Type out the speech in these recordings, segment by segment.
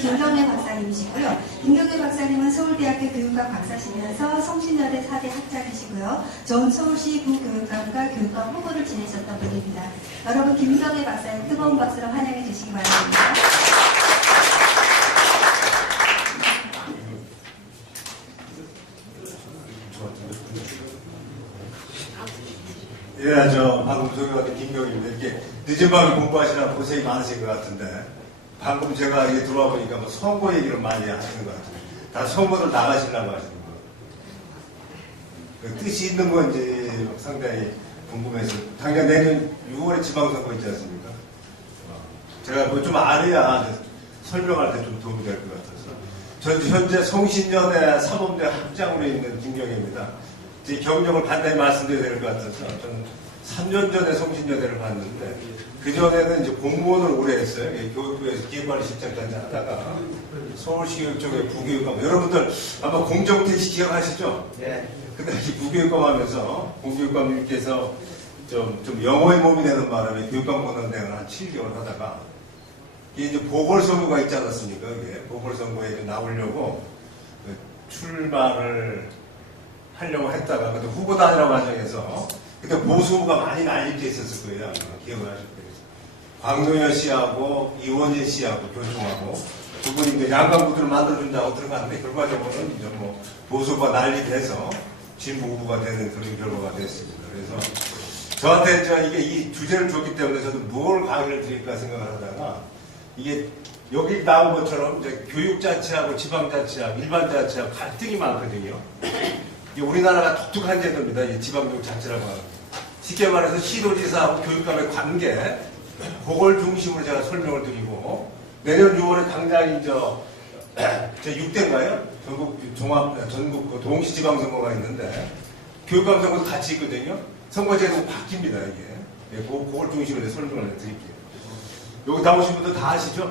김경래 박사님이시고요. 김경래 박사님은 서울대학교 교육학 박사시면서 성신여대 4대 학장이시고요. 전 서울시 부교육감과 교육감 후보를 지내셨던 분입니다. 여러분 김경래 박사님 뜨거운 박수로 환영해 주시기 바랍니다. 예, 방금 소개받은 김경입니다. 이렇게 늦은 밤에 공부하시느라 고생이 많으신 것 같은데, 방금 제가 이게 들어와 보니까 뭐 선거 얘기를 많이 하시는 것 같아요. 다 선거를 나가시려고 하시는 거예요. 그 뜻이 있는 건지 상당히 궁금해서. 당장 내년 6월에 지방선거 있지 않습니까? 제가 뭐 좀 알아야 설명할 때 좀 도움이 될 것 같아서. 전 현재 성신여대 사범대 학장으로 있는 김경입니다. 제 경력을 간단히 말씀드려야 될 것 같아서 저는 3년 전에 성신여대를 갔는데 그전에는 이제 공무원을 오래 했어요. 교육부에서 기획관리실장까지 하다가 서울시교육 쪽에 부교육감, 여러분들 아마 공정택시 기억하시죠? 네. 근데 이 부교육감 하면서 부교육감님께서 좀 영어의 몸이 되는 바람에 교육감 권한대행을 한 7개월 하다가 이게 이제 보궐선거가 있지 않았습니까? 이게 보궐선거에 나오려고 출마를 하려고 했다가 그때 후보단이라고 과정에서 그때 보수 후보가 많이 날림돼 있었을 거예요. 기억을 하실 거예요. 광노현 씨하고 이원재 씨하고 교총하고 두 분이 이제 양강구도를 만들어준다고 들어갔는데 결과적으로는 이제 뭐 보수 후보가 난립해서 진보 후보가 되는 그런 결과가 됐습니다. 그래서 저한테 이게 이 주제를 줬기 때문에 저도 뭘 강의를 드릴까 생각을 하다가 이게 여기 나온 것처럼 이제 교육자치하고 지방자치하고 일반자치하고 갈등이 많거든요. 우리나라가 독특한 제도입니다. 이 지방교육자치라고 하는. 쉽게 말해서 시도지사하고 교육감의 관계, 그걸 중심으로 제가 설명을 드리고, 내년 6월에 당장 제 6대인가요? 전국 동시지방선거가 있는데, 교육감 선거도 같이 있거든요. 선거제도가 바뀝니다, 이게. 그걸 중심으로 설명을 드릴게요. 여기 나오신 분들 다 아시죠?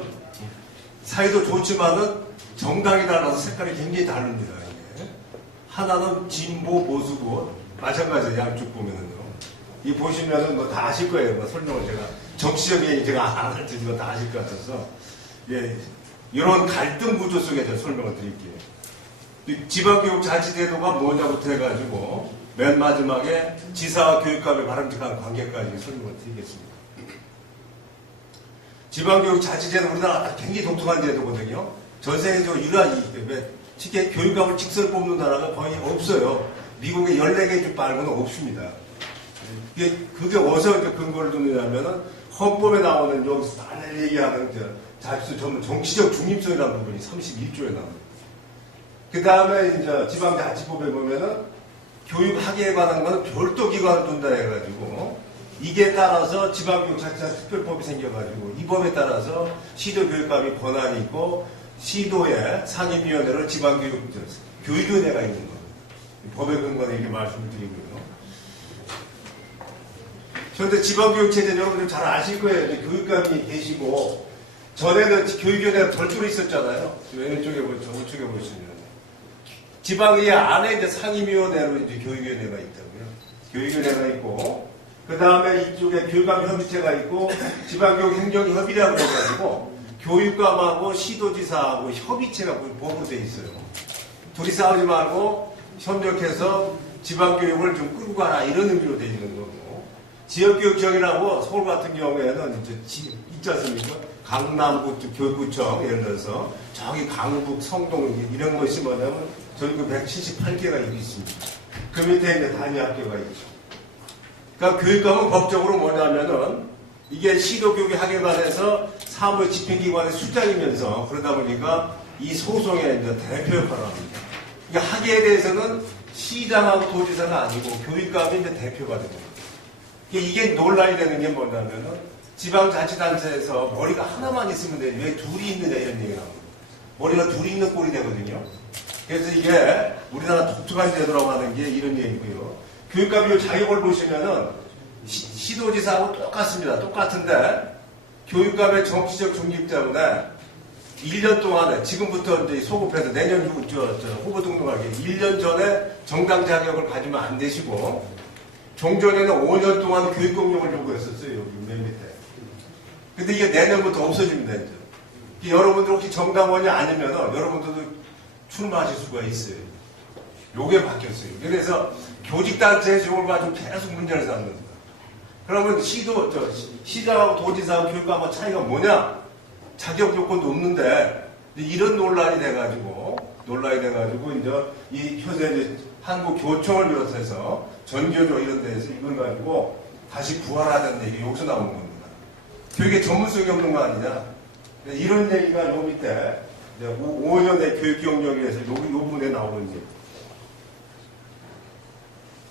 사이도 좋지만은 정당에 따라서 색깔이 굉장히 다릅니다. 하나는 진보 보수고 마찬가지예요. 양쪽 보면은요. 이 보시면은 뭐 다 아실 거예요. 뭐 설명을 정치적인 제가 안 할 테니까 다 아실 것 같아서 이런 갈등 구조 속에 제가 설명을 드릴게요. 이 지방교육자치제도가 뭐냐부터 해가지고 맨 마지막에 지사와 교육감의 바람직한 관계까지 설명을 드리겠습니다. 지방교육자치제도 우리나라 굉장히 독특한 제도거든요. 전 세계적으로 유일한 쉽게 교육감을 직설 뽑는 나라가 거의 없어요. 미국의 14개 주 말고는 없습니다. 그게 어디서 근거를 두느냐면은 헌법에 나오는 여기서 많이 얘기하는 정치적 중립성이라는 부분이 31조에 나옵니다. 그 다음에 이제 지방자치법에 보면은 교육학예에 관한 거는 별도 기관을 둔다 해가지고 이게 따라서 지방교육자치단 특별법이 생겨가지고 이 법에 따라서 시도교육감이 권한이 있고 시도의 상임위원회를 교육위원회가 있는 거예요. 법의 근거는 이렇게 말씀을 드리고요. 현재 지방교육체제는 여러분들 잘 아실 거예요. 교육감이 계시고 전에는 교육위원회가 별도로 있었잖아요. 왼쪽에 오른쪽에 보시면 지방의 안에 이제 상임위원회로 이제 교육위원회가 있다고요. 교육위원회가 있고 그 다음에 이쪽에 교육감 협의체가 있고 지방교육 행정협의라고 해가지고 교육감하고 시도지사하고 협의체가 법으로 되어 있어요. 둘이 싸우지 말고 협력해서 지방교육을 좀 끌고 가라 이런 의미로 되어 있는 거고 지역교육청이라고 서울 같은 경우에는 이제 있지 않습니까? 강남구 교육구청 예를 들어서 저기 강북 성동 이런 것이 뭐냐면 전국 178개가 있습니다. 그 밑에 이제 단위 학교가 있죠. 그러니까 교육감은 법적으로 뭐냐면은 이게 시도교육학에 관해서 사무의 집행기관의 수장이면서 그러다 보니까 이 소송의 이제 대표 역할을 합니다. 그러니까 학예에 대해서는 시장하고 도지사가 아니고 교육감이 이제 대표가 됩니다. 이게 논란이 되는 게 뭐냐면은 지방자치단체에서 머리가 하나만 있으면 돼. 왜 둘이 있느냐 이런 얘기가 나옵니다. 머리가 둘이 있는 꼴이 되거든요. 그래서 이게 우리나라 독특한 제도라고 하는 게 이런 얘기고요. 교육감이 자격을 보시면은 시도지사하고 똑같습니다. 똑같은데 교육감의 정치적 중립 때문에 1년 동안에 지금부터 이제 소급해서 내년 후보 등록하기 1년 전에 정당 자격을 가지면 안 되시고 종전에는 5년 동안 교육 경력을 요구했었어요. 여기 맨 밑에. 근데 이게 내년부터 없어집니다. 이제. 여러분들 혹시 정당원이 아니면 여러분들도 출마하실 수가 있어요. 요게 바뀌었어요. 그래서 교직단체 요걸 가지고 계속 문제를 삼는 거예요. 그러면 시장하고 도지사하고 교육하고 차이가 뭐냐? 자격 요건도 없는데 이런 논란이 돼가지고 이제 이 현재 이제 한국교총을 비롯해서 전교조 이런 데에서 이걸 가지고 다시 부활하자는 얘기 여기서 나오는 겁니다. 교육에 전문성이 없는 거 아니냐? 이런 얘기가 요 밑에 5년의 교육경력에서 요 부분에 나오는 얘기.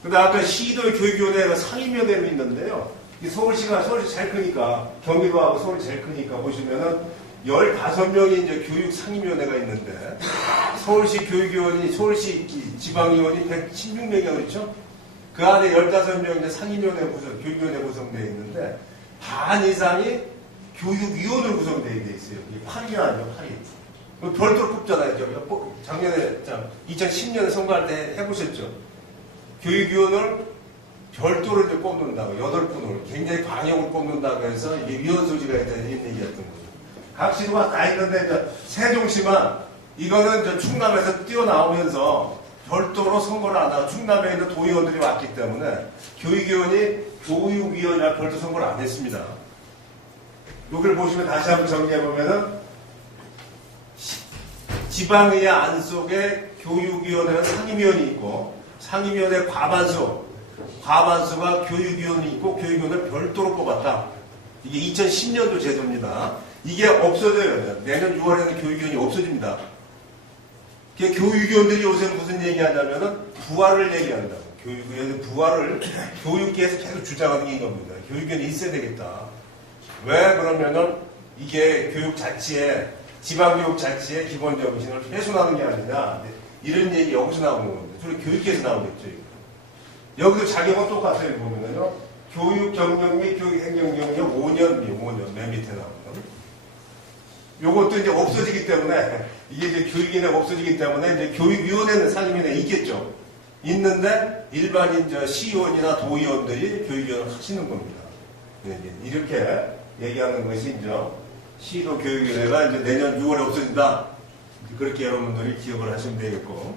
근데 아까 시도의 교육위원회가 상임위원회로 있는데요. 서울시가 제일 크니까, 경기도하고 서울이 제일 크니까 보시면은 15명이 이제 교육 상임위원회가 있는데, 서울시 교육위원이, 서울시 지방위원이 116명이라고 그랬죠? 그 안에 15명이 이제 상임위원회 교육위원회 구성되어 있는데, 반 이상이 교육위원으로 구성되어 있어요. 8위 아니죠, 8위. 별도로 뽑잖아요. 작년에, 2010년에 선거할 때 해보셨죠? 교육위원을 별도로 이제 뽑는다고, 8분을, 굉장히 광역을 뽑는다고 해서 이게 위원 소지가 있다는 얘기였던 거죠. 각 시도가 다 있는데, 이제 세종시만, 이거는 이제 충남에서 뛰어나오면서 별도로 선거를 안 하고, 충남에 있는 도의원들이 왔기 때문에, 교육위원이 교육위원이라 별도 선거를 안 했습니다. 여기를 보시면 다시 한번 정리해보면은, 지방의회 안 속에 교육위원회는 상임위원이 있고, 상임위원회 과반수가 교육위원이 있고 교육위원을 별도로 뽑았다. 이게 2010년도 제도입니다. 이게 없어져요. 내년 6월에는 교육위원이 없어집니다. 교육위원들이 요새 무슨 얘기하냐면은 부활을 얘기한다고. 교육위원의 부활을 교육계에서 계속 주장하는 게 이겁니다. 교육위원이 있어야 되겠다. 왜 그러면은 이게 교육자치의 지방교육자치의 기본 정신을 훼손하는 게 아니냐. 이런 얘기 여기서 나오는 건데. 주로 교육계에서 나오겠죠. 여기도 자격은 똑같아요. 보면은요. 교육경력 및 교육행정경력 5년 맨 밑에 나오는. 요것도 이제 없어지기 때문에, 이게 이제 교육위원회가 없어지기 때문에, 이제 교육위원회는 상임위원회에 있겠죠. 있는데, 일반인 시의원이나 도의원들이 교육위원을 하시는 겁니다. 이렇게 얘기하는 것이 이제 시도 교육위원회가 이제 내년 6월에 없어진다. 그렇게 여러분들이 기억을 하시면 되겠고.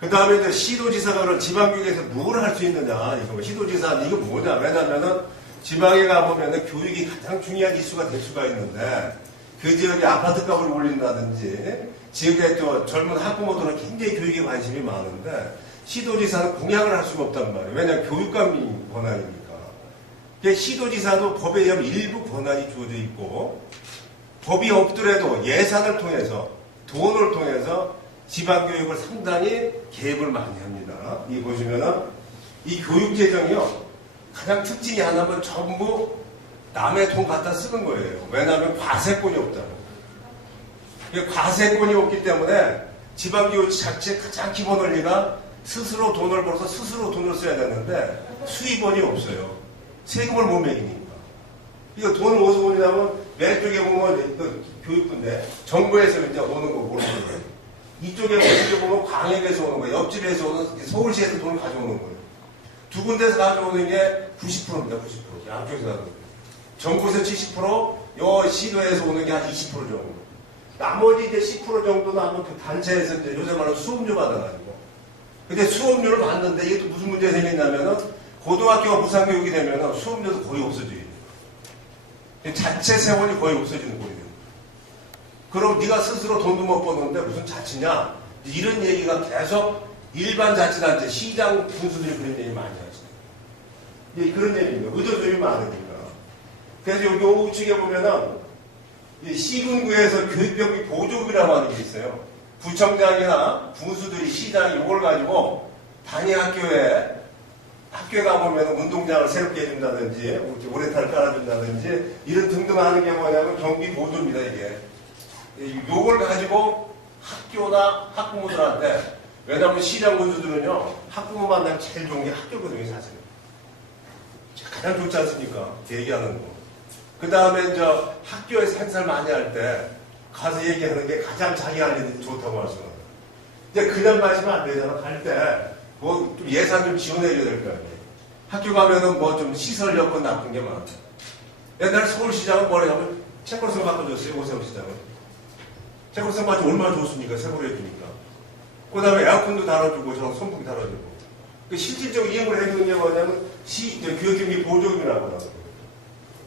그 다음에 이제 시도지사가 그런 지방교육에서 뭘 할 수 있느냐. 시도지사는 이거 뭐냐. 왜냐면은 지방에 가보면은 교육이 가장 중요한 이슈가 될 수가 있는데, 그 지역에 아파트 값을 올린다든지, 지역의 또 젊은 학부모들은 굉장히 교육에 관심이 많은데, 시도지사는 공약을 할 수가 없단 말이에요. 왜냐하면 교육감이 권한이니까. 시도지사도 법에 의하면 일부 권한이 주어져 있고, 법이 없더라도 예산을 통해서, 돈을 통해서 지방교육을 상당히 개입을 많이 합니다. 이 보시면은, 이 교육재정이요, 가장 특징이 하나면 전부 남의 돈 갖다 쓰는 거예요. 왜냐하면 과세권이 없다고. 과세권이 없기 때문에 지방교육 자체의 가장 기본 원리가 스스로 돈을 벌어서 스스로 돈을 써야 되는데 수입원이 없어요. 세금을 못 매기니까. 이거 돈을 어디서 오냐면 맨 쪽에 보면 교육부인데 정부에서 이제 오는 거 모르는 거예요. 이쪽에 보면 광역에서 오는 거예요. 옆집에서 오는 서울시에서 돈을 가져오는 거예요. 두 군데서 가져오는 게 90%입니다. 90%. 양쪽에서 가져오는 거예요. 정부에서 70%, 요 시도에서 오는 게 한 20% 정도. 나머지 이제 10% 정도는 아마 그 단체에서 이제 요새 말하는 수업료 받아가지고. 근데 수업료를 받는데 이게 또 무슨 문제가 생겼냐면은 고등학교가 무상교육이 되면은 수업료도 거의 없어져요. 자체 세원이 거의 없어지는 꼴이 돼요. 그럼 네가 스스로 돈도 못 버는데 무슨 자치냐? 이런 얘기가 계속 일반 자치단체, 시장 군수들이 그런 얘기 많이 하시죠. 그런 얘기입니다. 의도조임이 많으니까. 그래서 여기 우측에 보면은 시군구에서 교육병비 보조금이라고 하는 게 있어요. 구청장이나 군수들이 시장이 이걸 가지고 단위 학교에 가보면 운동장을 새롭게 해준다든지, 우레탄을 깔아준다든지, 이런 등등 하는 게 뭐냐면 경비 보조입니다, 이게. 요걸 가지고 학교나 학부모들한테, 왜냐하면 시장 군수들은요, 학부모 만나면 제일 좋은 게 학교거든요, 사실은. 가장 좋지 않습니까? 얘기하는 거. 그 다음에 학교에서 행사를 많이 할 때 가서 얘기하는 게 가장 자기 할 일이 좋다고 할 수는. 이제 그냥 마시면 안 되잖아. 갈 때 뭐 좀 예산 좀 지원해줘야 될 거 아니에요. 학교 가면은 뭐 좀 시설 여건 나쁜 게 많아. 옛날에 서울시장은 뭐냐면 채권성 바꿔줬어요. 오세훈 시장은. 채권성 바꿔 얼마나 좋습니까? 세골 해주니까. 그 다음에 에어컨도 달아주고 저런 선풍기 달아주고. 그 실질적으로 이행을 해주는 게 뭐냐면 교육경비 보조금이라고 하는 거예요.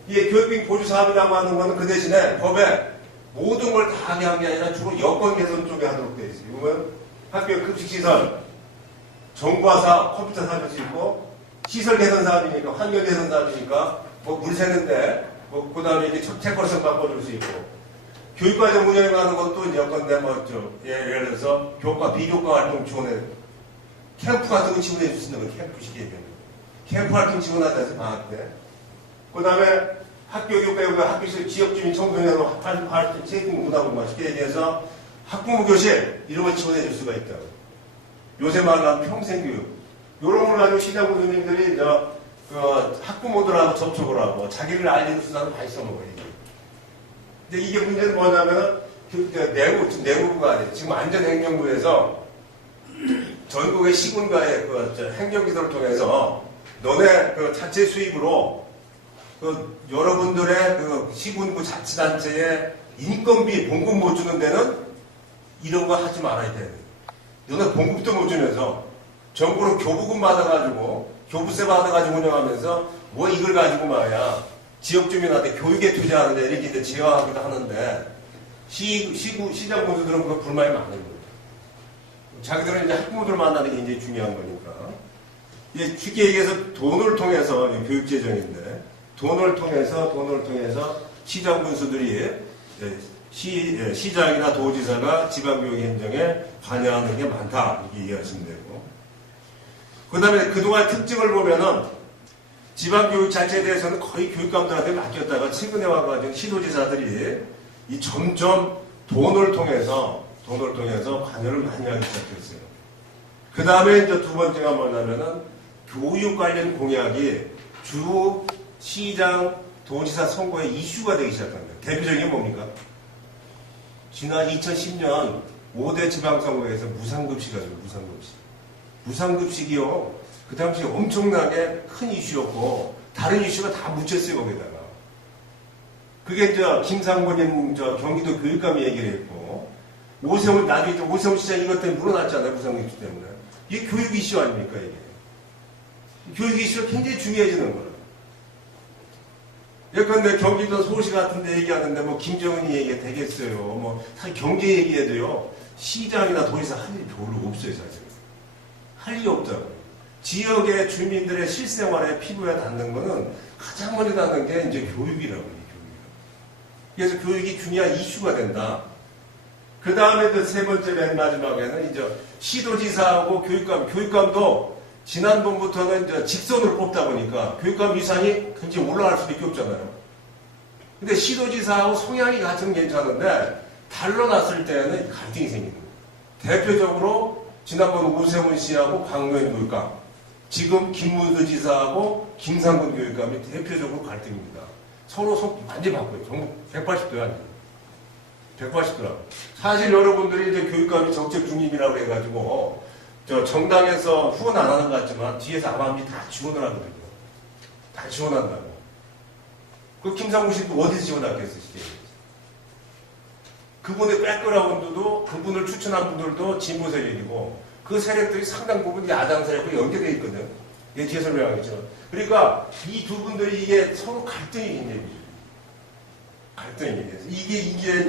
이게 교육비 보조 사업이라고 하는 거는 그 대신에 법에 모든 걸 다 하게 한 게 아니라 주로 여건 개선 쪽에 하도록 되어 있어요. 이건 학교 급식시설, 정보화 사업, 컴퓨터 사업일 수 있고, 시설 개선 사업이니까, 환경 개선 사업이니까, 뭐 물 새는데, 뭐, 그 다음에 이제 채권성 바꿔줄 수 있고, 교육과정 운영에 관한 것도 여건데, 예를 들어서, 교과, 비교과 활동 지원해, 캠프 같은 거 지원해 줄 수 있는 거, 캠프 시기에 되면. 캠프 활동 지원하자 해서 방학 때. 그 다음에 학교 교육배우고 학교에서 지역주민 청소년으로 활동, 세금 문화공부 쉽게 얘기해서 학부모 교실, 이런 걸 지원해 줄 수가 있다고. 요새 말하는 평생교육. 이런 걸 가지고 시장 교수님들이 학부모들하고 접촉을 하고 자기를 알리는 수단을 많이 써먹어요. 근데 이게 문제는 뭐냐면 내무부가 아니에요. 지금 안전행정부에서 전국의 시군과의 행정기도를 통해서 너네 자체 수입으로 여러분들의 시군구 자치단체에 인건비 봉급 못 주는 데는 이런 거 하지 말아야 돼. 너네 봉급도 못 주면서 정부로 교부금 받아가지고 교부세 받아가지고 운영하면서 뭐 이걸 가지고 말이야 지역 주민한테 교육에 투자하는데 이렇게 이제 제어하기도 하는데 시장 공수들은 그 불만이 많은 거예요. 자기들은 이제 학부모들 만나는 게 굉장히 중요한 거니까. 이게 쉽게 얘기해서 돈을 통해서 교육 재정인데 돈을 통해서 시장 군수들이 시장이나 도지사가 지방교육 행정에 관여하는 게 많다 이렇게 이해하시면 되고, 그 다음에 그동안 특징을 보면은 지방교육 자체에 대해서는 거의 교육감들한테 맡겼다가 최근에 와가지고 시도지사들이 이 점점 돈을 통해서 관여를 많이 하기 시작했어요. 그 다음에 이제 두 번째가 뭐냐면은 교육 관련 공약이 주 시장 도지사 선거에 이슈가 되기 시작합니다. 대표적인 게 뭡니까? 지난 2010년 5대 지방선거에서 무상급식이 가지고 무상급식이요. 그 당시에 엄청나게 큰 이슈였고 다른 이슈가 다 묻혔어요 거기다가. 그게 이제 김상곤님 경기도 교육감이 얘기를 했고 나중에 오세훈 시장 이것 때문에 물어났잖아요. 무상급식 때문에. 이게 교육 이슈 아닙니까 이게. 교육 이슈가 굉장히 중요해지는 거예요. 예컨대 경기도 서울시 같은 데 얘기하는데 뭐 김정은이 얘기가 되겠어요. 뭐 사실 경제 얘기해도요. 시장이나 도지사 할 일이 별로 없어요 사실. 할 일이 없다고. 지역의 주민들의 실생활에 피부에 닿는 거는 가장 먼저 닿는 게 이제 교육이라고. 그래서 교육이 중요한 이슈가 된다. 그 다음에 세 번째 맨 마지막에는 이제 시도지사하고 교육감도 지난번부터는 이제 직선으로 뽑다 보니까 교육감 위상이 굉장히 올라갈 수밖에 없잖아요. 근데 시도지사하고 성향이 같으면 괜찮은데 달러났을 때는 갈등이 생기는 거예요. 대표적으로 지난번 오세훈 씨하고 광노현 교육감, 지금 김문수 지사하고 김상곤 교육감이 대표적으로 갈등입니다. 서로 완전히 바꿔요. 전국 180도야 아니에요. 180도라고. 사실 여러분들이 이제 교육감이 정책 중립이라고 해가지고 정당에서 후원 안 하는 것 같지만 뒤에서 아마미 다 지원을 하거든요. 다 지원한다고. 그 김상곤 씨도 어디서 지원하겠어요? 그분의 백그라운드도 그분을 추천한 분들도 진보 세력이고 그 세력들이 상당 부분 야당 세력과 연계되어 있거든요. 이게 뒤에 설명하겠죠. 그러니까 이 두 분들이 이게 서로 갈등이 굉장히 갈등이 이게 이제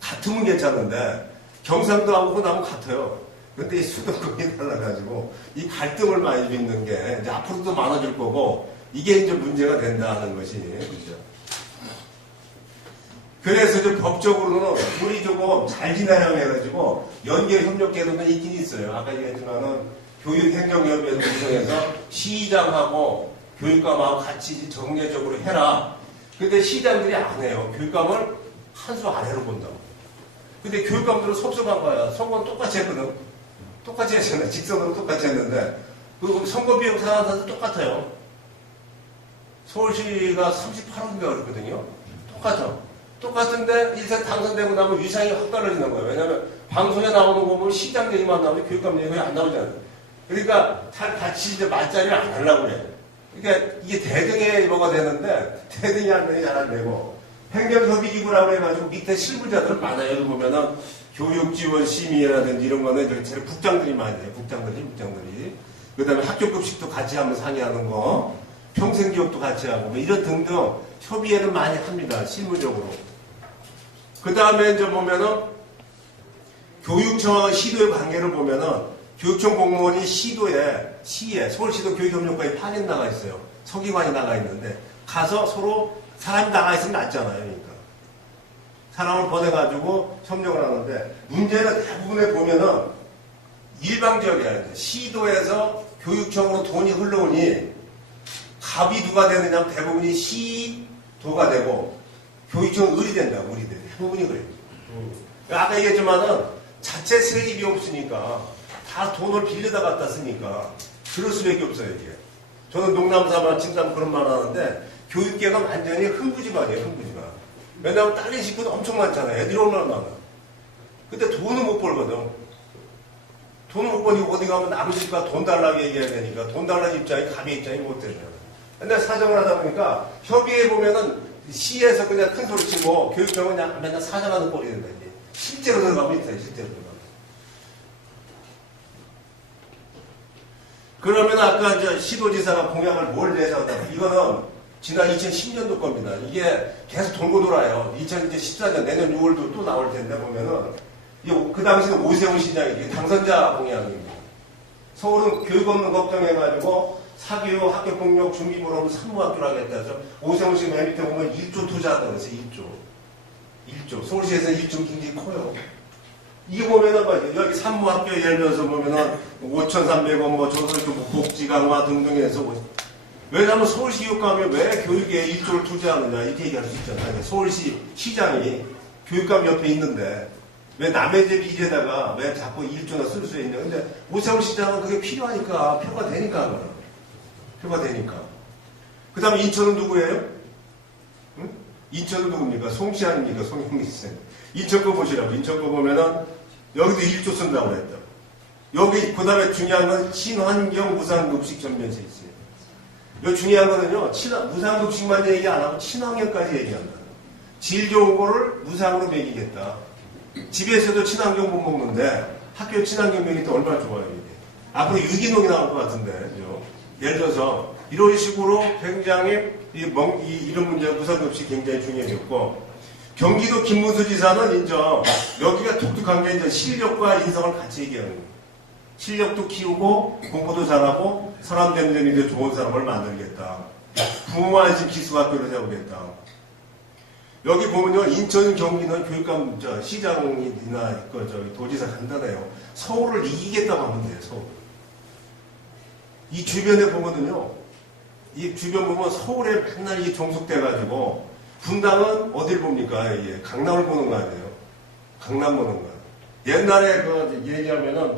같으면 괜찮은데 경상도하고 호남은 같아요. 근데 이 수도권이 달라가지고 이 갈등을 많이 빚는 게 이제 앞으로도 많아질 거고 이게 이제 문제가 된다는 것이 그죠. 그래서 이제 법적으로는 우리 조금 잘 지내려고 해가지고 연계 협력 제도는 있긴 있어요. 아까 얘기했지만은 교육행정협의회를 구성해서 시장하고 교육감하고 같이 정례적으로 해라. 근데 시장들이 안 해요. 교육감을 한 수 아래로 본다고. 근데 교육감들은 섭섭한 거야. 선거는 똑같이 했거든. 똑같이 했잖아요. 직선으로 똑같이 했는데 그 선거 비용 상한선도 똑같아요. 서울시가 38억인가 그랬거든요. 똑같은데 일단 당선되고 나면 위상이 확 떨어지는 거예요. 왜냐하면 방송에 나오는 거 보면 시장 얘기만 나오지 교육감 얘기가 안 나오잖아요. 그러니까 같이 이제 맞자리를 안 하려고 그래. 그러니까 이게 대등에 뭐가 되는데 대등이 안 되니 잘 안 되고 행정협의기구라고 해가지고 밑에 실무자들 많아요. 여기 보면은 교육지원심의라든지 이런 거는 이제 국장들이 많이 돼요. 국장들이. 그 다음에 학교급식도 같이 하면 상의하는 거, 평생교육도 같이 하고, 뭐 이런 등등 협의회를 많이 합니다. 실무적으로. 그 다음에 이제 보면은 교육청과 시도의 관계를 보면은 교육청 공무원이 시에 서울시도 교육협력과에 파견 나가 있어요. 서기관이 나가 있는데 가서 서로 사람이 나가 있으면 낫잖아요. 그러니까. 사람을 보내가지고 협력을 하는데 문제는 대부분에 보면은 일방적이야. 시도에서 교육청으로 돈이 흘러오니 갑이 누가 되느냐 하면 대부분이 시도가 되고 교육청은 을이 된다. 대부분이 그래요. 아까 얘기했지만은 자체 세입이 없으니까 다 돈을 빌려다 갖다 쓰니까 그럴 수밖에 없어요. 이게. 저는 농담삼아 진담 그런 말 하는데 교육계가 완전히 흥부지간이에요. 흥부지간. 왜냐하면 딸린 식구도 엄청 많잖아요. 애들이 얼마나 많아. 근데 돈은 못 벌거든. 돈을 못 버니까 어디 가면 아버지가 돈 달라고 얘기해야 되니까 돈 달라는 입장이 갑의 입장이 못 되잖아. 근데 사정을 하다 보니까 협의회 보면은 시에서 그냥 큰 소리 치고 교육청은 그냥 맨날 사정하는 꼴이 된다. 이게. 실제로 들어가면 있어요. 실제로 들어가면. 그러면 아까 이제 시도지사가 공약을 뭘 내셨다. 이거는 지난 2010년도 겁니다. 이게 계속 돌고 돌아요. 2014년 내년 6월도 또 나올 텐데 보면은 그 당시는 오세훈 시장이 당선자 공약입니다. 서울은 교육 없는 걱정해가지고 사교육, 학교폭력, 중기부로 산무학교를 하겠다 해서 오세훈 씨 맨 밑에 보면 1조 투자한다고 그랬어요. 1조. 서울시에서는 1조 굉장히 커요. 이게 보면은 여기 산무학교 예를 들어서 보면은 5,300원 뭐 저도 복지 강화 등등 해서 왜냐하면 서울시 교육감이 왜 교육에 1조를 투자하느냐 이렇게 얘기할 수 있잖아요. 서울시 시장이 교육감 옆에 있는데 왜 남의 집 빚에다가 왜 자꾸 1조나 쓸 수 있냐. 근데 오세훈 시장은 그게 필요하니까 표가 되니까. 그 다음에 인천은 누구예요? 응? 인천은 누굽니까? 송씨 아닙니까? 송영기 씨. 인천 거 보시라고. 인천 거 보면은 여기도 1조 쓴다고 그랬다. 여기 그 다음에 중요한 건 친환경 무상급식 전면세 있어요. 여기 중요한 거는요. 무상급식만 얘기 안 하고 친환경까지 얘기한다. 질 좋은 거를 무상으로 먹이겠다. 집에서도 친환경 못 먹는데 학교 친환경 먹일 때 얼마나 좋아요. 이게. 앞으로 유기농이 나올 것 같은데. 그죠? 예를 들어서 이런 식으로 굉장히 이런 문제 무상급식 굉장히 중요했고 경기도 김문수 지사는 이제 여기가 독특한 게 이제 실력과 인성을 같이 얘기하는 거예요. 실력도 키우고 공부도 잘하고 사람 되는 이제 좋은 사람을 만들겠다. 부모 안심 기숙학교를 세우겠다. 여기 보면요, 인천, 경기는 교육감, 시장이나 도지사 간단해요. 서울을 이기겠다고 하면 돼요, 서울. 이 주변에 보거든요. 이 주변 보면 서울에 맨날 이게 종속돼가지고, 분당은 어딜 봅니까? 이게 강남을 보는 거 아니에요? 강남 보는 거. 옛날에 얘기하면은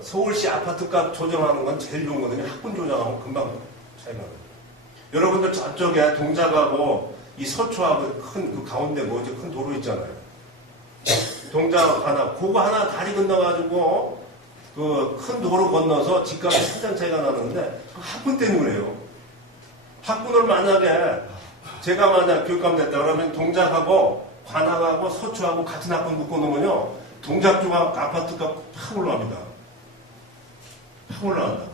서울시 아파트 값 조정하는 건 제일 좋은 거거든요. 학군 조정하면 금방 차이가 나요. 여러분들 저쪽에 동작하고 이 서초하고 큰 가운데 큰 도로 있잖아요. 동작 하나, 그거 하나 다리 건너가지고 큰 도로 건너서 집값이 살짝 차이가 나는데 학군 때문에 그래요. 학군을 만약에 제가 만약 교육감 됐다 그러면 동작하고 관악하고 서초하고 같은 학군 묶어놓으면요. 동작 쪽 아파트값 확 올라갑니다. 확 올라간다.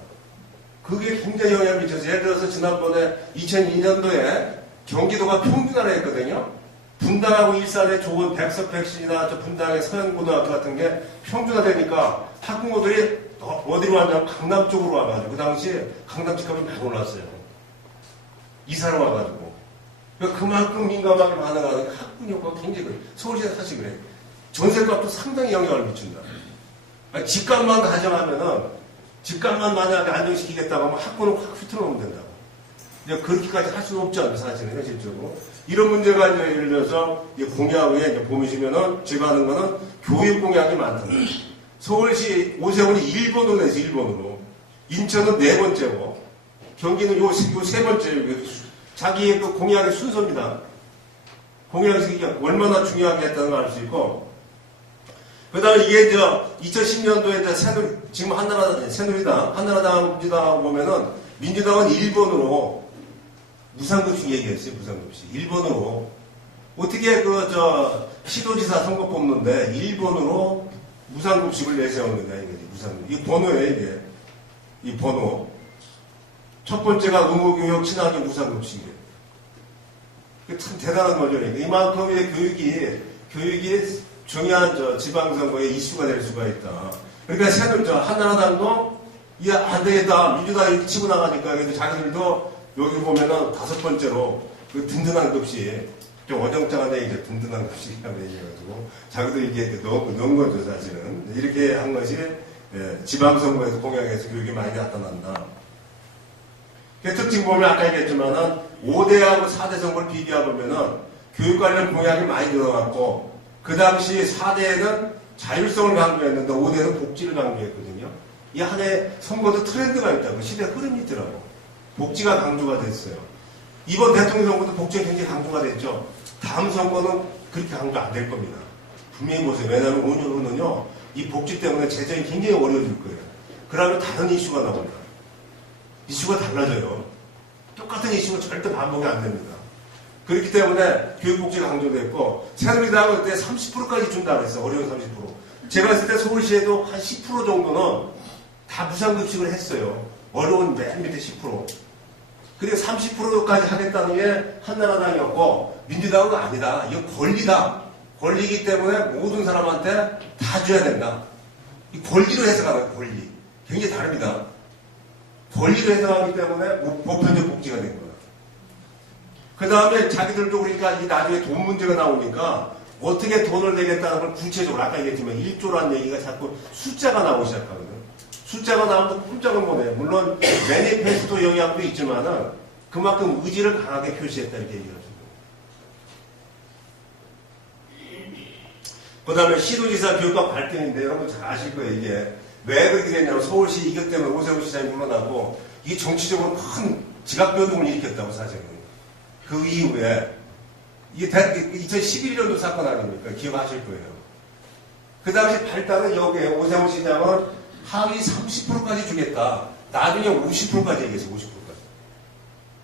그게 굉장히 영향을 미쳐서 예를 들어서 지난번에 2002년도에 경기도가 평준화를 했거든요. 분당하고 일산에 좋은 백석백신이나 분당의 서현고등학교 같은 게 평준화되니까 학부모들이 어디로 왔냐면 강남 쪽으로 와가지고 그 당시에 강남 집값이 많이 올랐어요. 이사를 와가지고. 그러니까 그만큼 민감하게 반응하는 학군 효과가 굉장히 그래요. 서울시에서 사실 그래요. 전세값도 상당히 영향을 미친다. 아니, 집값만 가정하면은 집값만 만약에 안정시키겠다고 하면 학군을 확 휘둘러놓으면 된다고. 이제 그렇게까지 할 수는 없지 않나요, 사실은, 현실적으로. 이런 문제가 이제 예를 들어서 공약에 이제 보시면은 제가 하는 거는 교육 공약이 많다. 서울시 오세훈이 1번으로 내서 1번으로. 인천은 4번째고, 경기는 요 3번째. 자기의 그 공약의 순서입니다. 공약이 얼마나 중요하게 했다는 걸 알 수 있고, 그 다음에 이게 2010년도에 지금 새누리당 보면은 민주당은 1번으로 무상급식 얘기했어요. 무상급식. 1번으로. 어떻게 시도지사 선거 뽑는데 1번으로 무상급식을 내세우는 거냐, 이거지. 무상급식. 이 번호예요, 이게. 이 번호. 첫 번째가 의무교육 친환경 무상급식이에요. 참 대단한 거죠. 이만큼 교육이 중요한 지방선거에 이슈가 될 수가 있다. 그러니까 한나라당도 안 되겠다. 민주당이 이렇게 치고 나가니까 그래서 자기들도 여기 보면은 5번째로 그 든든한 급식, 좀 어정쩡한 얘기죠. 든든한 급식이라고 얘기해가지고 자기도 이게 넣은 거죠, 사실은. 이렇게 한 것이 지방선거에서 공약에서 교육이 많이 나타난다. 그 특징 보면 아까 얘기했지만은 5대하고 4대 선거를 비교해보면은 교육 관련 공약이 많이 늘어났고 그 당시 4대에는 자율성을 강조했는데 5대는 복지를 강조했거든요. 이 한 해 선거도 트렌드가 있다고 시대 흐름이 있더라고. 복지가 강조가 됐어요. 이번 대통령 선거도 복지가 굉장히 강조가 됐죠. 다음 선거는 그렇게 강조 안 될 겁니다. 분명히 보세요. 왜냐하면 5년 후는요. 이 복지 때문에 재정이 굉장히 어려워질 거예요. 그러면 다른 이슈가 나옵니다. 이슈가 달라져요. 똑같은 이슈가 절대 반복이 안 됩니다. 그렇기 때문에 교육복지가 강조됐고 새누리당은 그때 30%까지 준다고 그랬어요. 어려운 30%. 제가 봤을 때 서울시에도 한 10% 정도는 다 무상급식을 했어요. 어려운 맨 밑에 10%. 그리고 30%까지 하겠다는 게 한나라당이었고 민주당은 아니다. 이건 권리다. 권리이기 때문에 모든 사람한테 다 줘야 된다. 이 권리로 해석하는 거예요. 권리. 굉장히 다릅니다. 권리로 해석하기 때문에 보편적 복지가 된 거예요. 그 다음에 자기들도 그러니까 이 나중에 돈 문제가 나오니까 어떻게 돈을 내겠다는 걸 구체적으로 아까 얘기했지만 1조라는 얘기가 자꾸 숫자가 나오기 시작하거든. 숫자가 나오면 꼼짝을 못해요. 물론 매니페스토 영향도 있지만은 그만큼 의지를 강하게 표시했다 이렇게 얘기하죠. 그 다음에 시도지사 교육감 발등인데 여러분 잘 아실 거예요. 이게 왜 그렇게 됐냐면 서울시 이것 때문에 오세훈 시장이 물러나고 이게 정치적으로 큰 지각 변동을 일으켰다고 사실은. 그 이후에 이게 2011년도 사건 아닙니까? 기억하실 거예요. 그 당시 발단은 여기에 오세훈 시장은 하위 30%까지 주겠다. 나중에 50%까지 얘기했어요. 50%까지.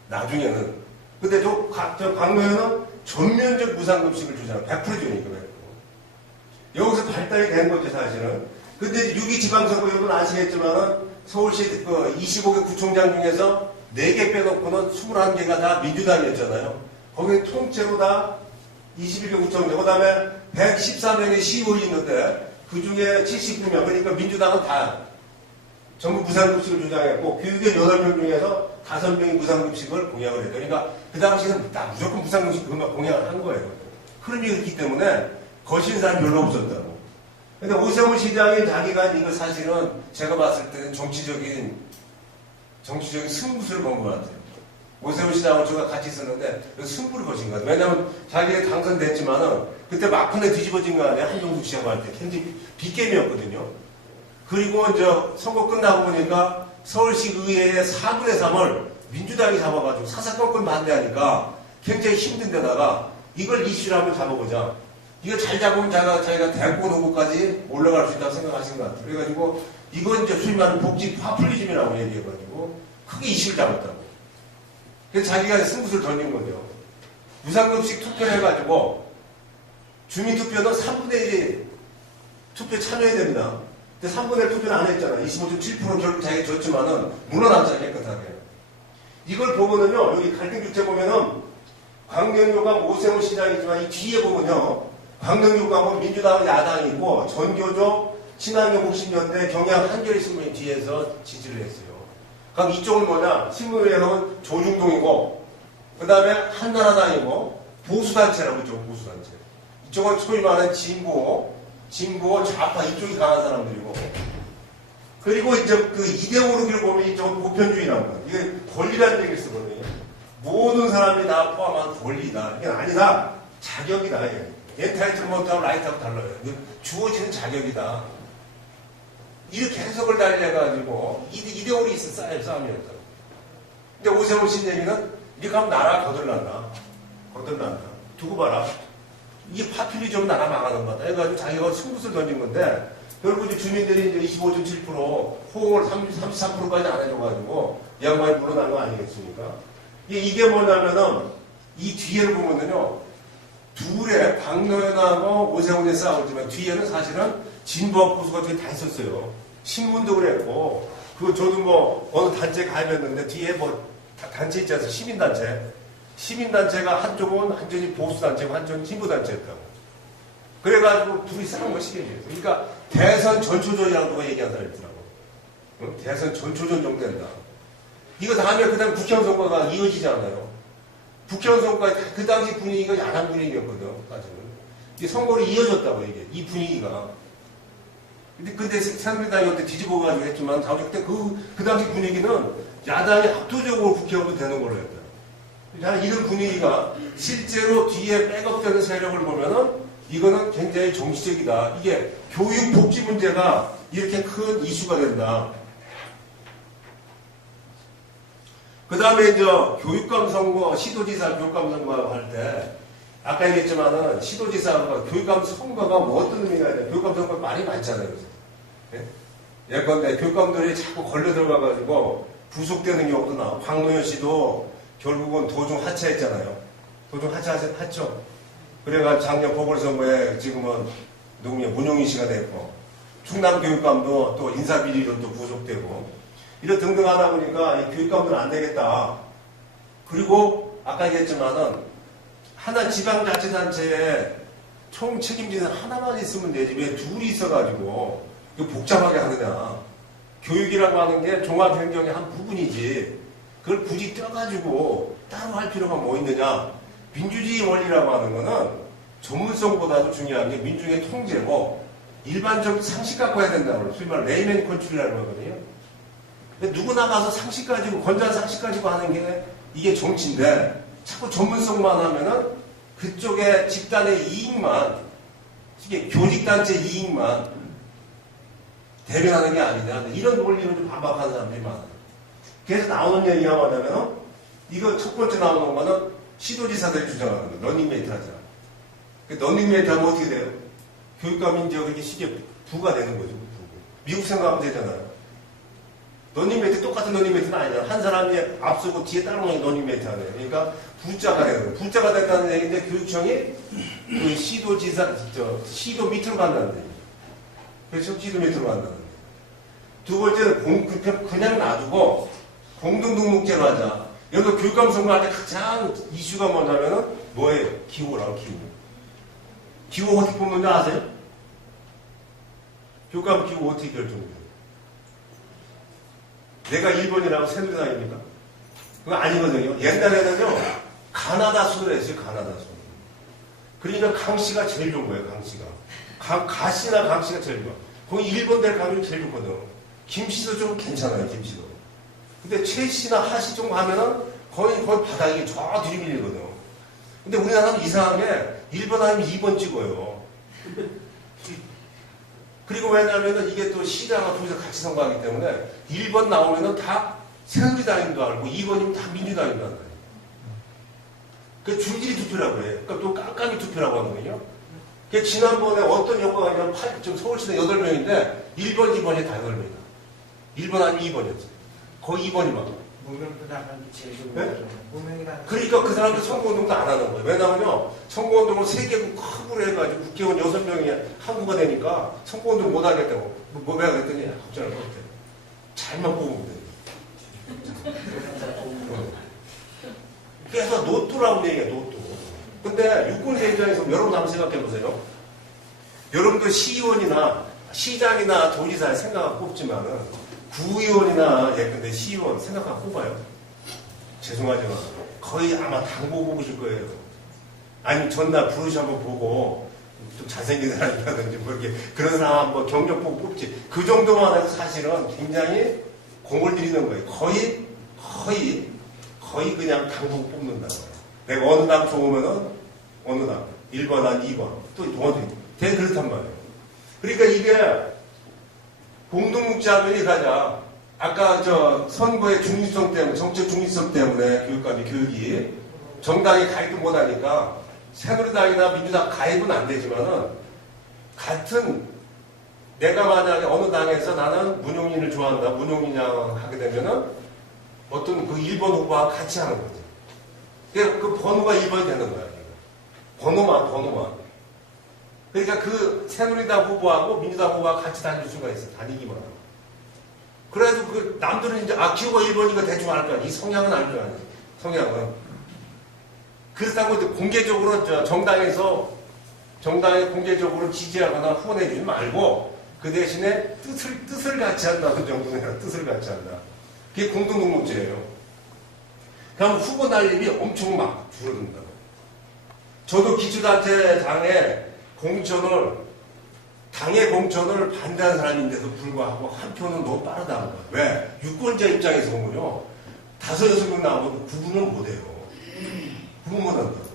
나중에는. 근데 저 강로현은 전면적 무상급식을 주잖아요. 100% 주니까 100%. 여기서 발달이 된 거죠, 사실은. 근데 6.2 지방선거 여러분 아시겠지만은 서울시 25개 구청장 중에서 4개 빼놓고는 21개가 다 민주당이었잖아요. 거기 통째로 다 21개 구청장, 그 다음에 114명의 시의원이 있는데 그 중에 79명, 그러니까 민주당은 다 전부 무상급식을 주장했고 교육의 8명 중에서 5명이 무상급식을 공약을 했다. 그러니까 그 당시에는 다 무조건 무상급식 그것만 공약을 한 거예요. 흐름이 있기 때문에 거신 사람이 별로 없었다고. 근데 오세훈 시장이 자기가 이거 사실은 제가 봤을 때는 정치적인 승부수를 건 것 같아요. 오세훈 시장하고 제가 같이 있었는데 승부를 거신 것 같아요. 왜냐하면 자기가 당선됐지만은 그때 막판에 뒤집어진 거 아니에요. 한동숙 씨하고 할 때 굉장히 빅게임이었거든요. 그리고 이제 선거 끝나고 보니까 서울시 의회의 4분의 3을 민주당이 잡아가지고 사사건건 반대하니까 굉장히 힘든 데다가 이걸 이슈로 한번 잡아보자. 이거 잘 잡으면 자기가 대권 후보까지 올라갈 수 있다고 생각하신 것 같아요. 그래가지고 이건 이제 소위 말하는 복지 파퓰리즘이라고 얘기해가지고 크게 이슈를 잡았다고. 그래서 자기가 승부수를 던진 거죠. 무상급식 투표를 해가지고 주민투표는 3분의 1이 투표에 참여해야 됩니다. 근데 3분의 1 투표는 안 했잖아. 25.7%는 결국 자기가 졌지만은 물러났잖아, 깨끗하게. 이걸 보면은요, 여기 갈등 주체 보면은 광명교감 오세훈 시장이지만 이 뒤에 보면요, 광명교감은 민주당은 야당이고 전교조 친환경 복심연대 경향 한겨레 신문이 뒤에서 지지를 했어요. 그럼 이쪽은 뭐냐? 신문에서는 조중동이고 그 다음에 한나라당이고 보수단체라고 있죠. 보수단체. 이쪽은 소위 말하는 진보 좌파 이쪽이 강한 사람들이고 그리고 이제 그 이데올로기를 보면 이쪽은 보편주의라고 해요. 이게 권리라는 얘기를 쓰거든요. 모든 사람이 다 포함한 권리다. 이게 아니다. 자격이다. 엔타이틀먼트하고 라이트하고 달라요. 주어지는 자격이다. 이렇게 해석을 달려가지고 이데올이 있어 싸움이었다고. 근데 오세훈 씨 얘기는 이렇게 하면 나라 거들난다. 두고 봐라. 이게 파퓰리즘 나라 망하는 거다. 해가지고 자기가 승부수를 던진 건데 결국 이제 주민들이 이제 25.7% 호응을 33%까지 안 해줘가지고 양반이 물러난 거 아니겠습니까? 이게 뭐냐면은 이 뒤에를 보면은요, 둘의 박노현하고 오세훈이 싸우지만 뒤에는 사실은 진보와 보수가 되게 다 있었어요. 신문도 그랬고, 저도 뭐 어느 단체에 가입했는데 뒤에 뭐 단체 있지 않습니까? 시민단체. 시민단체가 한쪽은 완전히 보수단체고 한쪽은 진보단체였다고. 그래가지고 둘이 싸운 거 시기예요. 그러니까 대선 전초전이라고 얘기한 사람이 있더라고. 응? 대선 전초전 정도 된다. 이거 다음에 그 다음에 국회의원 선거가 이어지지 않아요. 국회의원 선거가 그 당시 분위기가 야당 분위기였거든. 사실은. 이 선거로 이어졌다고 이게. 이 분위기가. 근데 새누리당이 그때 뒤집어가지고 했지만 그때 그 당시 분위기는 야당이 압도적으로 국회의원도 되는 걸로 했다. 이런 분위기가 실제로 뒤에 백업되는 세력을 보면은 이거는 굉장히 정치적이다. 이게 교육 복지 문제가 이렇게 큰 이슈가 된다. 그 다음에 이제 교육감 선거, 시도지사 교육감 선거 할 때, 아까 얘기했지만은 시도지사가 교육감 선거가 뭐 어떤 의미가 있냐. 교육감 선거 말이 많잖아요. 예? 예컨대 교육감들이 자꾸 걸려 들어가가지고 구속되는 경우도 나오고, 박노현 씨도 결국은 도중 하차했잖아요. 도중 하차했죠. 그래가 작년 보궐선거에 지금은 누구냐, 문용희 씨가 됐고, 충남교육감도 또 인사비리로 또 구속되고, 이런 등등 하다 보니까 이 교육감들은 안 되겠다. 그리고 아까 얘기했지만은 하나 지방자치단체에 총 책임지는 하나만 있으면 되지 왜 둘이 있어가지고 이거 복잡하게 하느냐. 교육이라고 하는 게 종합행정의 한 부분이지 그걸 굳이 떼가지고 따로 할 필요가 뭐 있느냐. 민주주의 원리라고 하는 거는 전문성보다도 중요한 게 민중의 통제고 일반적 상식 갖고 해야 된다고 소위 말해 레이맨 컨트롤이라고 하거든요. 누구나 가서 상식 가지고 건전한 상식 가지고 하는 게 이게 정치인데 자꾸 전문성만 하면은 그쪽에 집단의 이익만 이게 교직단체 이익만 대변하는 게 아니냐 이런 논리로 좀 반박하는 사람들이 많아요. 그래서 나오는 얘기가 뭐냐면 이거 첫 번째 나오는 거는 시도지사들이 주장하는 거예요. 러닝메이트 하자. 러닝메이트 하면 어떻게 돼요? 교육감이 이제 이게 시계 부가 되는 거죠. 미국 생각하면 되잖아요. 러닝메이트 똑같은 러닝메이트는 아니잖아. 한 사람이 앞서고 뒤에 따라오는 러닝메이트 하네요. 그러니까 부자가 되는 거예요. 부자가 된다는 얘기인데 교육청이 그 시도지사, 시도 밑으로 간다는 얘기예요. 그래서 시도 밑으로 간다는 얘기예요. 두 번째는 그냥 놔두고 공동등록제로 하자. 여기서 교육감 선거할 때 가장 이슈가 뭐냐면은 뭐예요? 기호라고 기호. 기호 어떻게 뽑는지 아세요? 교육감 기호 어떻게 결정돼요? 내가 1번이라고 새누리당입니까? 그거 아니거든요. 옛날에는요, 가나다 순으로 했어요, 가나다 순. 그러니까 강씨가 제일 좋은 거예요, 강씨가. 가씨나 강씨가 제일 좋아. 거기 1번 될 가능성이 제일 좋거든. 김씨도 좀 괜찮아요, 김씨도. 근데 최씨나 하씨 정도 하면은 거의 바닥이 저 들이밀리거든. 근데 우리나라는 이상하게 1번 아니면 2번 찍어요. 그리고 왜냐면은 이게 또 시장과 통해서 같이 선거하기 때문에 1번 나오면은 다 새누리당인 줄 알고 2번이면 다 민주당인 줄 알아요. 그 줄줄이 투표라고 해요. 그러니까 또 깜깜이 투표라고 하거든요. 그 지난번에 어떤 효과가 있냐면 지금 서울시는 8명인데 1번, 2번이 다 8명이다. 1번 아니면 2번이었어요. 거의 2번이만. 무명도 나가는 게 제일 좋은 네? 거죠. 무명이라는 그러니까 그 사람들 선거운동도 안 하는 거예요. 왜냐면요. 선거운동을 3개국 컵으로 해가지고 국회의원 6명이 한구가 되니까 선거운동 못 하겠다고. 뭐 해야 그랬더니 걱정을 못해. 잘만 뽑으면 돼. 그래서 노또라고 얘기해요. 노또. 근데 유권자 입장에서 여러분 한번 생각해 보세요. 여러분들 시의원이나 시장이나 도지사에 생각하고 뽑지만은 구의원이나 예컨대 시의원 생각하고 뽑아요. 죄송하지만 거의 아마 당보 뽑으실 거예요. 아니면 전날 부르시 한번 보고 좀 잘생긴 사람이라든지 뭐 이렇게 그런 사람 한번 경력 보고 뽑지. 그 정도만 해도 사실은 굉장히 공을 들이는 거예요. 거의 그냥 당보 뽑는다. 내가 어느 당 좋으면은 어느 당 1번 한 2번 또 동원돼. 되게 그렇단 말이에요. 그러니까 이게 공동묵자면이 가자. 아까 선거의 중립성 때문에, 정책 중립성 때문에 교육이 정당이 가입도 못하니까 새누리당이나 민주당 가입은 안 되지만은 같은 내가 만약에 어느 당에서 나는 문용인을 좋아한다, 문용인이랑 하게 되면은 어떤 그 1번 후보와 같이 하는 거지. 그 번호가 1번이 되는 거야. 번호만. 그러니까 그 새누리당 후보하고 민주당 후보가 같이 다닐 수가 있어. 다니기만 하고. 그래도 그 남들은 이제 기호가 1번이니까 대충 알 거 아니야. 이 성향은 알 거 아니야. 성향은. 그렇다고 이제 공개적으로 정당에 공개적으로 지지하거나 후원해주지 말고 그 대신에 뜻을 같이 한다는 정도는 뜻을 같이 한다. 그게 공동등록제예요. 그럼 후보 날림이 엄청 막 줄어든다고. 저도 기초단체장에 당의 공천을 반대하는 사람인데도 불구하고 한 표는 너무 빠르다는 거예요. 왜? 유권자 입장에서 보면요. 5-6명 나오면 구분을 못해요. 구분 못한다고.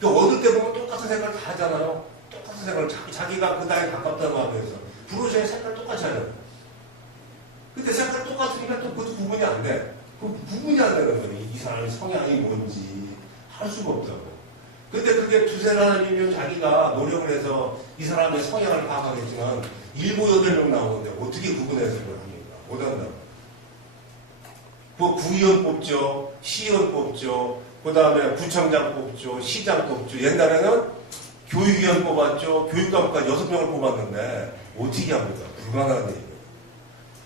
그러니까 얻을 때 보면 똑같은 색깔 다 하잖아요. 똑같은 색깔, 자기가 그 당에 가깝다고 하고 해서. 브로셔에 색깔 똑같이 하잖아요. 근데 색깔 똑같으니까 또 그것도 구분이 안 돼. 구분이 안 되는 거예요. 이 사람의 성향이 뭔지 할 수가 없다고. 근데 그게 2-3사람이면 자기가 노력을 해서 이 사람의 성향을 파악하겠지만 7-8명 나오는데 어떻게 구분해서 그걸 합니까? 못한다고. 그 구의원 뽑죠. 시의원 뽑죠. 그 다음에 구청장 뽑죠. 시장 뽑죠. 옛날에는 교육위원 뽑았죠. 교육감까지 6명을 뽑았는데 어떻게 합니까? 불가능한 얘기예요.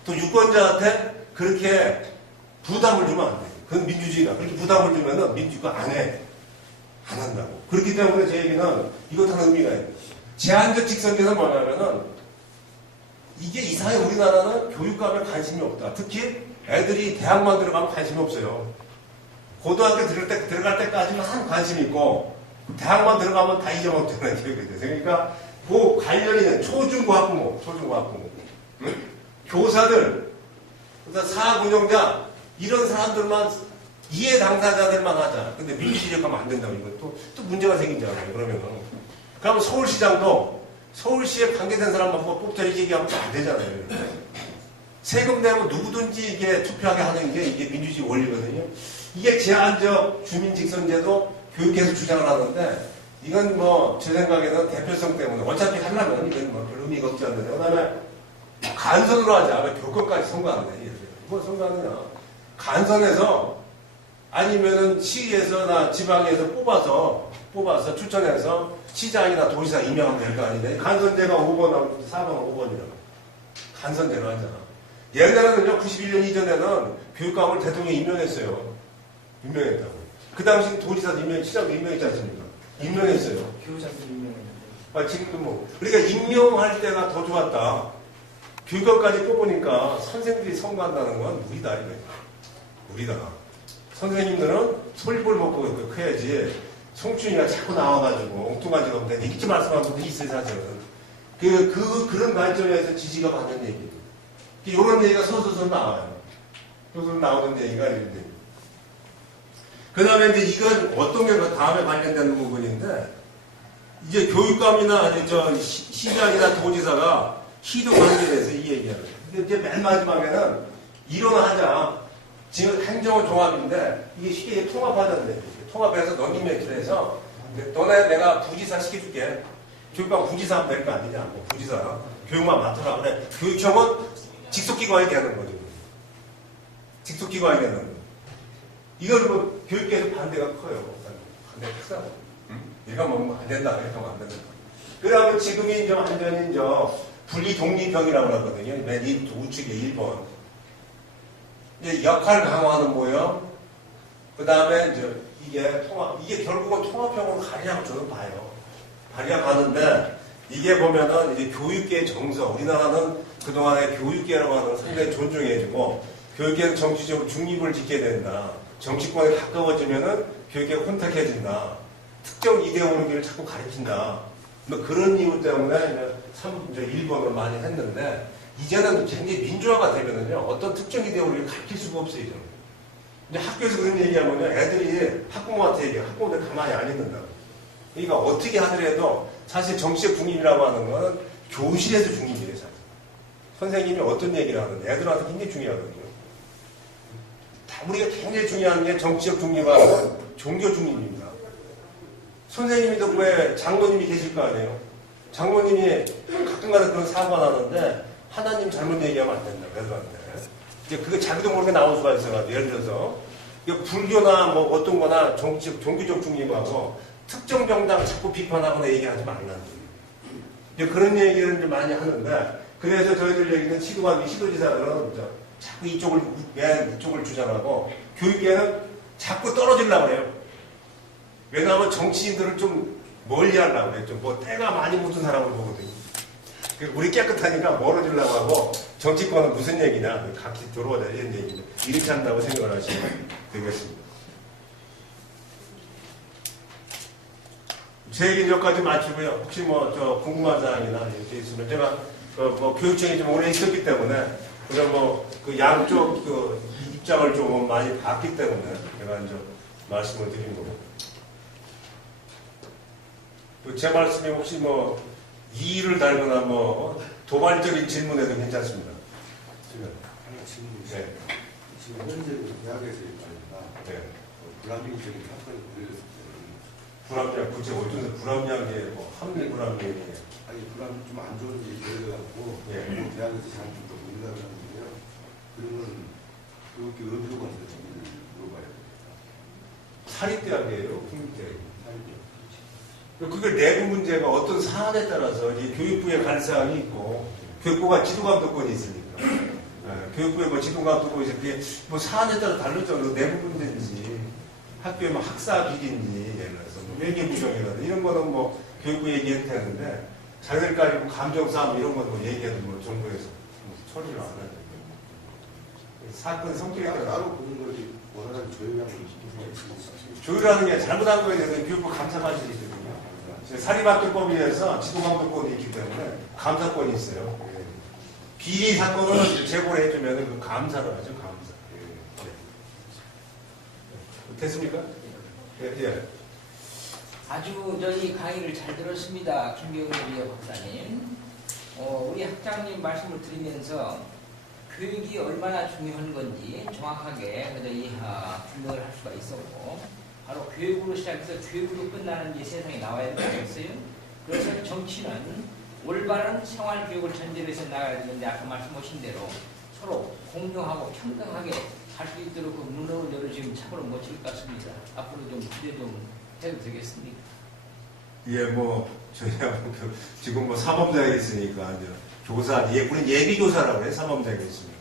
또 유권자한테 그렇게 부담을 주면 안 돼요. 그건 민주주의다. 그렇게 부담을 주면은 민주가 안 해. 안 한다고. 그렇기 때문에 제 얘기는 이것 하나 의미가 있어요. 제한적 직선제는 뭐냐면은 이게 이상하게 우리나라는 교육감에 관심이 없다. 특히 애들이 대학만 들어가면 관심이 없어요. 고등학교 들어갈 때까지는 한 관심이 있고 대학만 들어가면 다 잊어먹잖아요. 그러니까 그 관련이 있는 초중고학부모. 응? 교사들, 사학운영자 이런 사람들만 이해 당사자들만 하자. 근데 민주주의가 하면 안 된다고. 이건 또 문제가 생기잖아요. 그러면은. 그럼 서울시장도 서울시에 관계된 사람만 뽑자 이 얘기하면 안 되잖아요. 세금 내면 누구든지 이게 투표하게 하는 게 이게 민주주의 원리거든요. 이게 제한적 주민직선제도 교육에서 주장을 하는데 이건 뭐 제 생각에는 대표성 때문에 어차피 하려면 이건 뭐 별 의미가 없지 않느냐. 그 다음에 간선으로 하자. 왜 교권까지 선거하느냐. 뭐 선거하느냐. 간선에서 아니면은 시에서나 지방에서 뽑아서 추천해서 시장이나 도지사 임명하면 될 거 아니냐. 간선제가 5번하고 4번 5번이라고. 간선제로 하잖아. 옛날에는요, 91년 이전에는 교육감을 대통령이 임명했어요. 임명했다고. 그 당시 도지사도 시장도 임명했지 않습니까? 임명했어요. 교사도 임명했는데. 지금도 뭐. 그러니까 임명할 때가 더 좋았다. 교육감까지 뽑으니까 선생들이 선거한다는 건 무리다, 이거. 무리다. 선생님들은 솔잎을 먹고 커야지. 송춘이가 자꾸 나와가지고 엉뚱한 짓 없는데 읽지 말씀하는 분들이 있어요, 사실은. 그런 관점에서 지지가 받는 얘기예요. 이런 얘기가 서서서 나와요. 서서 나오는 얘기가 이런데. 그 다음에 이제 이건 어떤 게 다음에 관련되는 부분인데, 이제 교육감이나 시장이나 도지사가 시도 관계에서 이 얘기하는 거예요. 근데 이제 맨 마지막에는 일어나자. 지금 행정은 종합인데, 이게 쉽게 통합하자는데, 통합해서 너님 매출해서, 너네 내가 부지사 시켜줄게. 교육감 부지사 하면 될 거 아니냐. 뭐 부지사. 교육만 맡으라 그래. 교육청은 직속기관이 되는 거죠. 직속기관이 되는 거죠. 이걸 뭐 교육계에서 반대가 커요. 반대가 크다고. 얘가 뭐 안 된다. 이렇게 하면 안 된다. 그러면 지금이 이제 완전히 분리 독립형이라고 하거든요. 맨 우측에 1번. 이제 역할 강화는 뭐예요? 그 다음에 이게 결국은 통합형으로 가리라고 저는 봐요. 가리라 가는데 이게 보면은 이제 교육계의 정서. 우리나라는 그동안에 교육계라고 하는 걸 상당히 존중해주고 교육계는 정치적으로 중립을 지켜야 된다. 정치권에 가까워지면은 교육계가 혼탁해진다. 특정 이데올로기를 자꾸 가르친다. 뭐 그런 이유 때문에 이제 1번을 많이 했는데 이제는 굉장히 민주화가 되면은요 어떤 특정 이데올로기를 가르칠 수가 없어요. 이제는. 이제 학교에서 그런 얘기하면요 애들이 학부모한테 얘기해요. 학부모들 가만히 안 있는다고. 그러니까 어떻게 하더라도 사실 정치적 중립이라고 하는 거는 교실에서 중립이에요. 사실. 선생님이 어떤 얘기를 하는지 애들한테 굉장히 중요하거든요. 우리가 굉장히 중요한 게 정치적 중립하고 종교 중립입니다. 선생님이도 왜 장로님이 계실 거 아니에요? 장모님이 가끔가다 그런 사고가 나는데 하나님 잘못 얘기하면 안 된다. 그래서 안 돼. 이제 그게 자기도 모르게 나올 수가 있어가지고 예를 들어서 불교나 뭐 어떤 거나 종교적 중립하고 특정 정당 자꾸 비판하거나 얘기하지 말라는 거예요. 그런 얘기를 이제 많이 하는데 그래서 저희들 얘기는 시도지사들은 자꾸 이쪽을 주장하고 교육계는 자꾸 떨어지려고 해요. 왜냐하면 정치인들을 좀 멀리 하려고 그래요. 뭐 때가 많이 묻은 사람을 보거든요. 우리 깨끗하니까 멀어지려고 하고 정치권은 무슨 얘기냐 각기 들어오자 이런 얘기를 이렇게 한다고 생각을 하시면 되겠습니다. 제 얘기 여기까지 마치고요. 혹시 뭐 궁금한 사항이나 이렇게 있으면 제가 뭐 교육청에 좀 오래 있었기 때문에 그런 그 양쪽 입장을 좀 많이 봤기 때문에 제가 이제 말씀을 드린 거고. 제 말씀이 혹시 이의를 달거나 도발적인 질문에도 괜찮습니다. 제가 하나 질문이 있어요. 네. 지금 현재 대학에서 말입니다. 네. 불합리적인 사건이 벌어졌을 때는 불합리한 구체 어떤 불합리한 합리 불합리 아니 불합리 좀 안 좋은 일이 벌어져갖고 예. 대학에서 잘좀 문제가 나는데요. 그러면 교육계 의료관한테 좀 물어봐야 되겠다. 사립대학이에요, 국립대학이에요. 사실은 그게 내부 문제가 어떤 사안에 따라서 이 교육부의 관사항이 있고 교육부가 지도감독권이 있으니까 교육부의 지도감독권이 있으니까 그게 사안에 따라 다르죠. 내부 문제인지 학교의 학사 비리인지 예를 들어서 외계 부정이라든지 이런 거는 교육부 얘기해도 되는데 자기들까지 감정 싸움 이런 거는 얘기해도 정부에서 처리를 안 하는 사건 성격에 따라 따로 보는 거지 원하는 조율하는 것이 있습니다. 조율하는 게 잘못한 거에 대해서 교육부 감사관실이 있거든요. 사립학교법에 의해서 지도감독권이 있기 때문에 감사권이 있어요. 비리 사건을 제보를 해주면 그 감사를 하죠, 감사. 됐습니까? 예. 아주 저희 강의를 잘 들었습니다. 김경일 박사님. 우리 학장님 말씀을 드리면서 교육이 얼마나 중요한 건지 정확하게 분석을 할 수가 있었고 바로 교육으로 시작해서 교육으로 끝나는 이 세상이 나와야 되겠어요. 그래서 정치는 올바른 생활 교육을 전제로 해서 나가야 되는데 아까 말씀하신 대로 서로 공정하고 평등하게 할 수 있도록 그 문을 열어 지금 참으로 못 칠 것 같습니다. 앞으로 좀 기대 좀 해도 되겠습니까? 예, 저희가 지금 사범대학에 있으니까 이제 교사, 우리는 예비교사라고 해요, 사범대학에 있으면.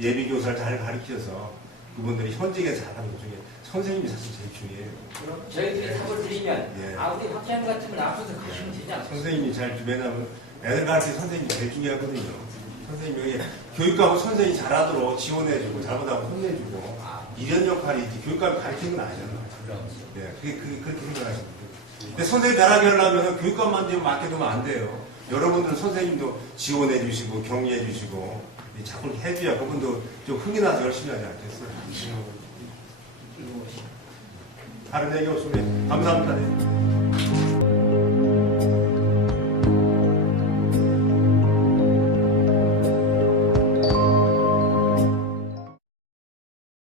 예비교사를 잘 가르쳐서 그분들이 현직에 잘하는 것 중에 선생님이 사실 제일 중요해요. 그럼 저희들이 답을 드리면 예. 우리 학장 같으면 앞서서 그러시면 되지 않습니까? 선생님이 왜냐하면 애들 가르치는 선생님이 제일 중요하거든요. 선생님이 교육하고 선생님이 잘하도록 지원해주고 잘못하면 혼내주고 이런 역할이 있지 교육감이 가르치는 건 아니잖아요. 네, 그렇게 생각하시면 돼요. 근데 선생님 잘하게 하려면 교육감만 좀 맡겨두면 안 돼요. 여러분들 선생님도 지원해 주시고 격려해 주시고 자꾸 해줘야 그분도 좀 흥이 나서 열심히 하지 않겠어요? 다른 얘기 없으면 감사합니다.